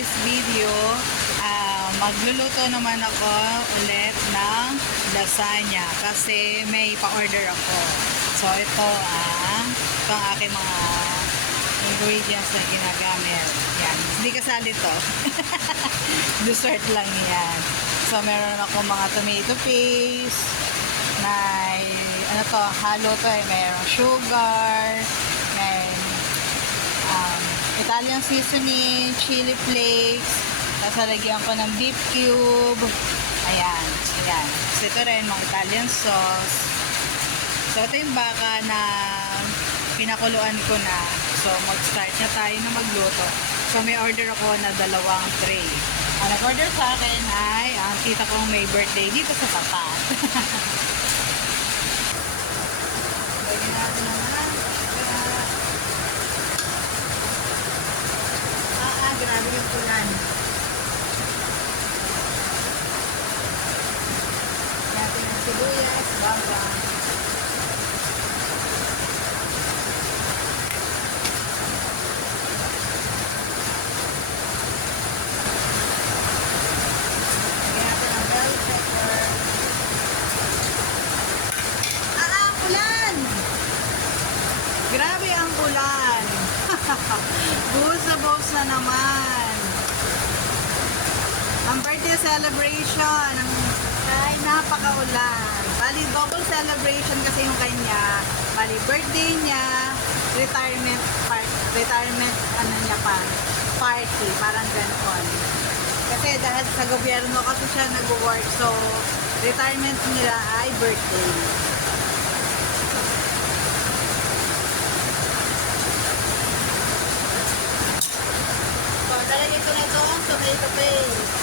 today's video, magluluto naman ako ulit ng lasagna kasi may pa-order ako. So ito ang aking mga ingredients na ginagamit. Yan. Hindi kasali to. Dessert lang yan. So meron ako mga tomato paste, may ano to, halo to eh. Mayroong sugar, may Italian seasoning, chili flakes, tapos lagyan ko ng beef cube. Ayan, ayan. So ito rin, mga Italian sauce. So ito yung baka na pinakuluan ko na. So mag-start na tayo na magluto. So may order ako na 2 tray. Ang nag-order sa akin ay ang tita kong may birthday dito sa tapat. Lagyan natin naman. Grabe yung ulan. Natin ang sibuyas, bawang. Natin ang bell pepper. Ulan! Grabe ang ulan. Buhos na buhos na naman. Ang birthday celebration ay napakaulan. Bali, double celebration kasi yung kanya. Bali, birthday niya, retirement ano niya pa, party, parang ganon. Kasi dahil sa gobyerno kasi siya nag-work, so retirement nila ay birthday. Lalagyan ko na ito ang tomato paste.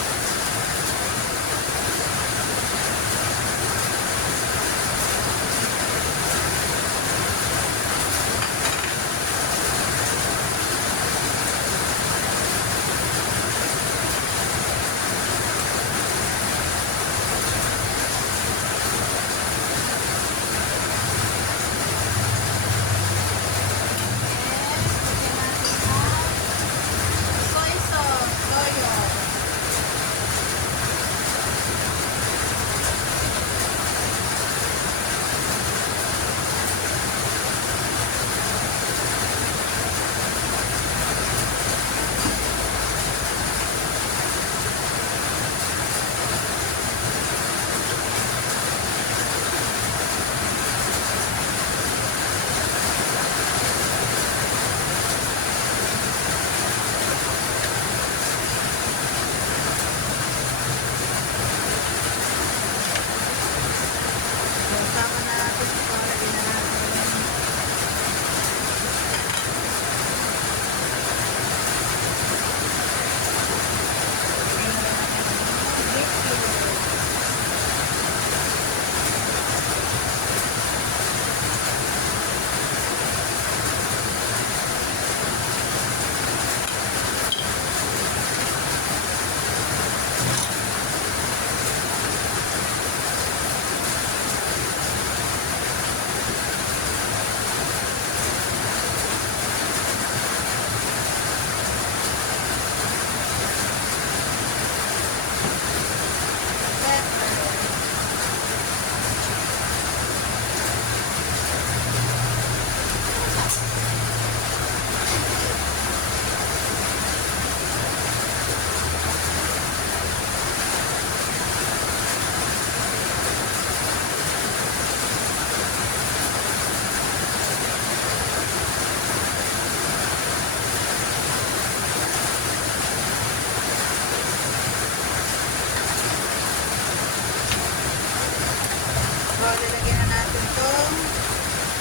Lalagyan na natin itong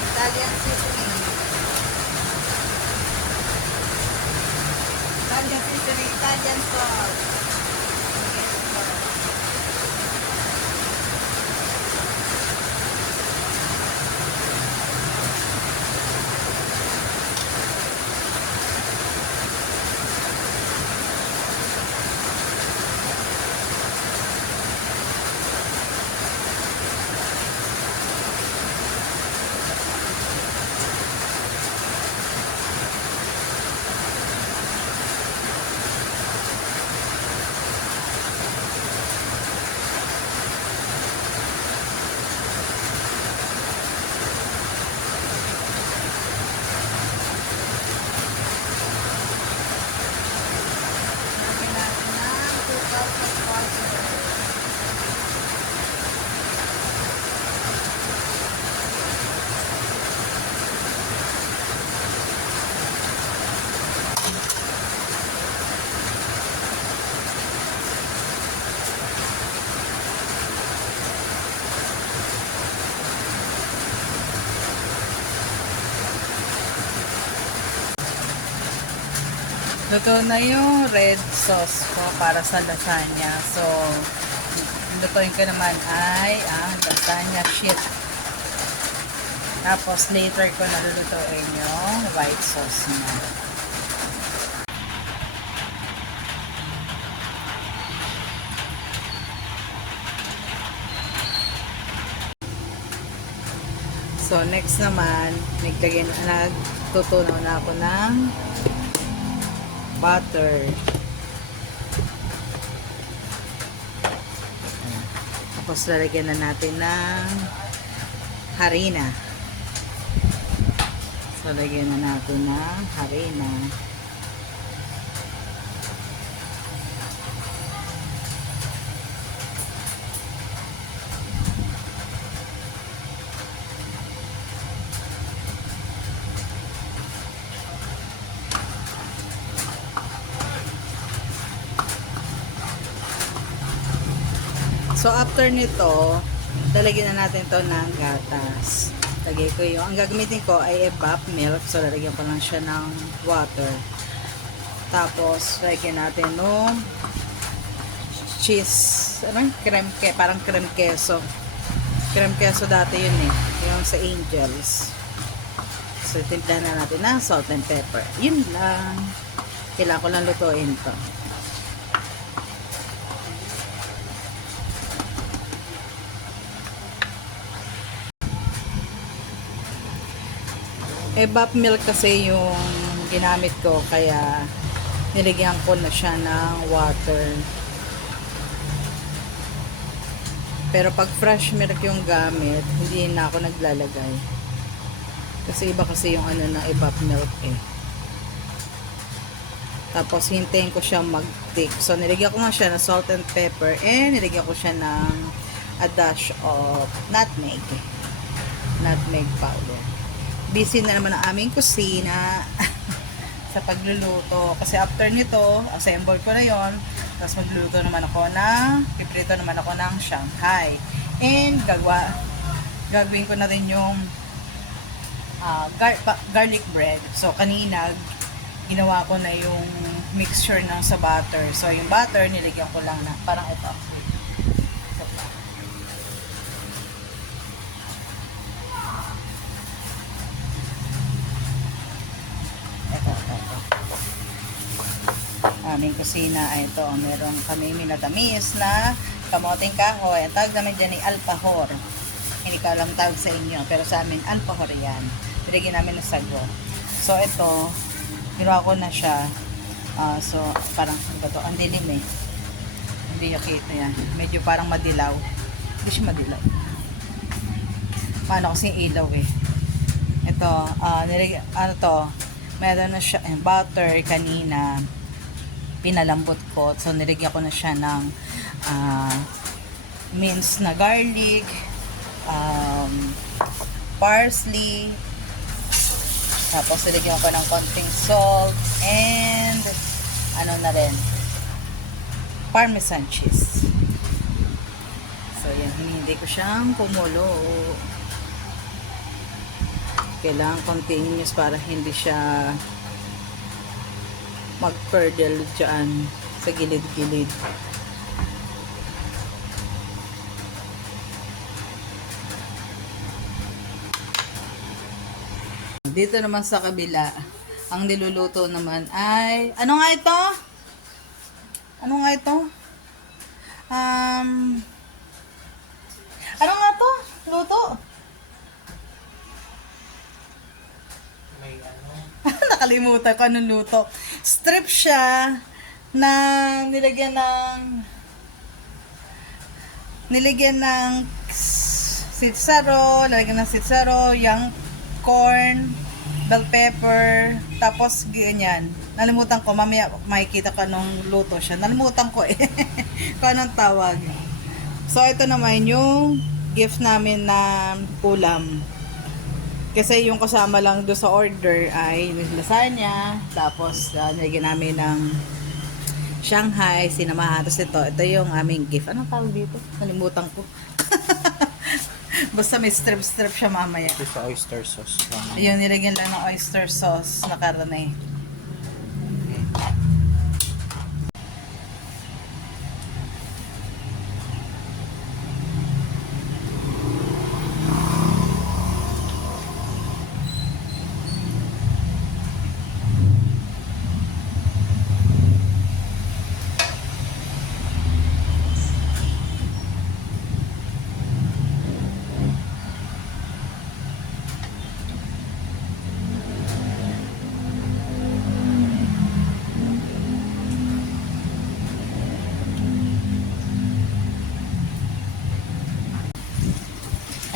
Italian seasoning. Italian seasoning, Italian sauce. Luto na yung red sauce ko para sa lasagna. So, lutuin ko naman ay ang lasagna sheet. Tapos, later ko nalulutuin yung white sauce niya. So, next naman, nagtutunaw na ako ng butter. Tapos, lalagyan na natin ng harina. So, lagyan na natin ng harina. So, after nito, lalagyan na natin to ng gatas. Lagay ko yung, ang gagamitin ko ay evap milk. So, lalagyan ko lang siya ng water. Tapos, lagyan natin ng cheese, parang creme queso. Creme queso dati yun eh. Yung sa Angels. So, timpla na natin ng salt and pepper. Yun lang. Kailangan ko lang lutuin to. Evap milk kasi yung ginamit ko, kaya niligyan ko na siya ng water. Pero pag fresh milk yung gamit, hindi na ako naglalagay. Kasi iba kasi yung ano ng evap milk eh. Tapos hintayin ko siya mag-thick. So niligyan ko na siya ng salt and pepper, and niligyan ko siya ng a dash of nutmeg. Nutmeg powder. Busy na naman ang aming kusina sa pagluluto. Kasi after nito, assemble ko na yon. Tapos magluluto naman ako piprito naman ako ng Shanghai. And gagawin ko na rin yung garlic bread. So kanina, ginawa ko na yung mixture ng sa butter. So yung butter, niligyan ko lang na, parang ito. Aming kusina ay ito, meron kami minatamis na kamoting kahoy. Ang tawag namin dyan ay alpahor. Hindi ko alam tawag sa inyo, pero sa amin alpahor yan. Pinigyan namin ng sago. So ito, ginawa ko na siya. So parang ang dilim eh. Hindi nyo kita yan. Medyo parang madilaw. Hindi siya madilaw. Paano kasi ilaw eh. Ito, meron na siya butter kanina. Pinalambot ko. So, niligyan ko na siya ng minced na garlic, parsley, tapos niligyan ko ng konting salt, and ano na rin, parmesan cheese. So, yan, hindi ko siyang kumulo. Kailangan continuous para hindi siya mag-curdle dyan sa gilid-gilid. Dito naman sa kabila, ang niluluto naman ay, ano nga ito? Ano nga ito? Ano nga to? Luto? Nakalimutan ko anong luto. Strip siya na nilagyan ng sitsaro, young corn, bell pepper, tapos ganyan. Nalimutan ko, mamaya makikita ko anong luto siya. Nalimutan ko eh. Kung anong tawag. So, ito naman yung gift namin na ulam. Kasi yung kasama lang doon sa order ay lasagna, tapos nilagyan namin ng Shanghai, sinamahan. Tapos ito yung aming gift. Anong tawag dito? Nalimutan ko. Basta may strip siya mamaya. Ito sa oyster sauce. Ayun, nilagyan lang ng oyster sauce na karne. Okay.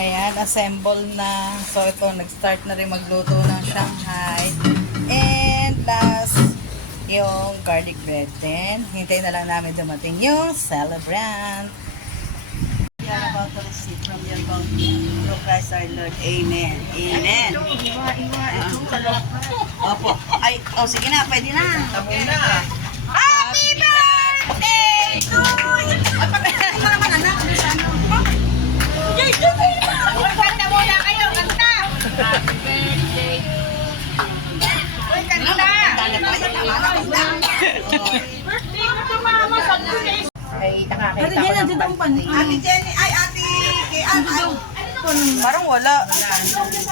Ayan, assemble na. So, ito, nag-start na rin magluto ng Shanghai. And last, yung garlic bread. Then, hintayin na lang namin dumating yung celebrant. We are about to receive from your bounty through Christ our Lord. Amen. Amen. Opo. Ay, oh, sige na, pwede na. Happy birthday to you! Ay, pagkakita mo naman, anak. Kanta muna kayo, kanta! Happy birthday to you! Uy, kanta! Birthday ko sa mama sa Ay, nakakita ko ng birthday. Ate Jenny, ay ate, kay ate. Parang wala.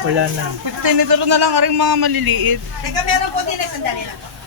Wala na. 15 nito na lang aring mga maliliit. Teka, meron po din na sandali lang.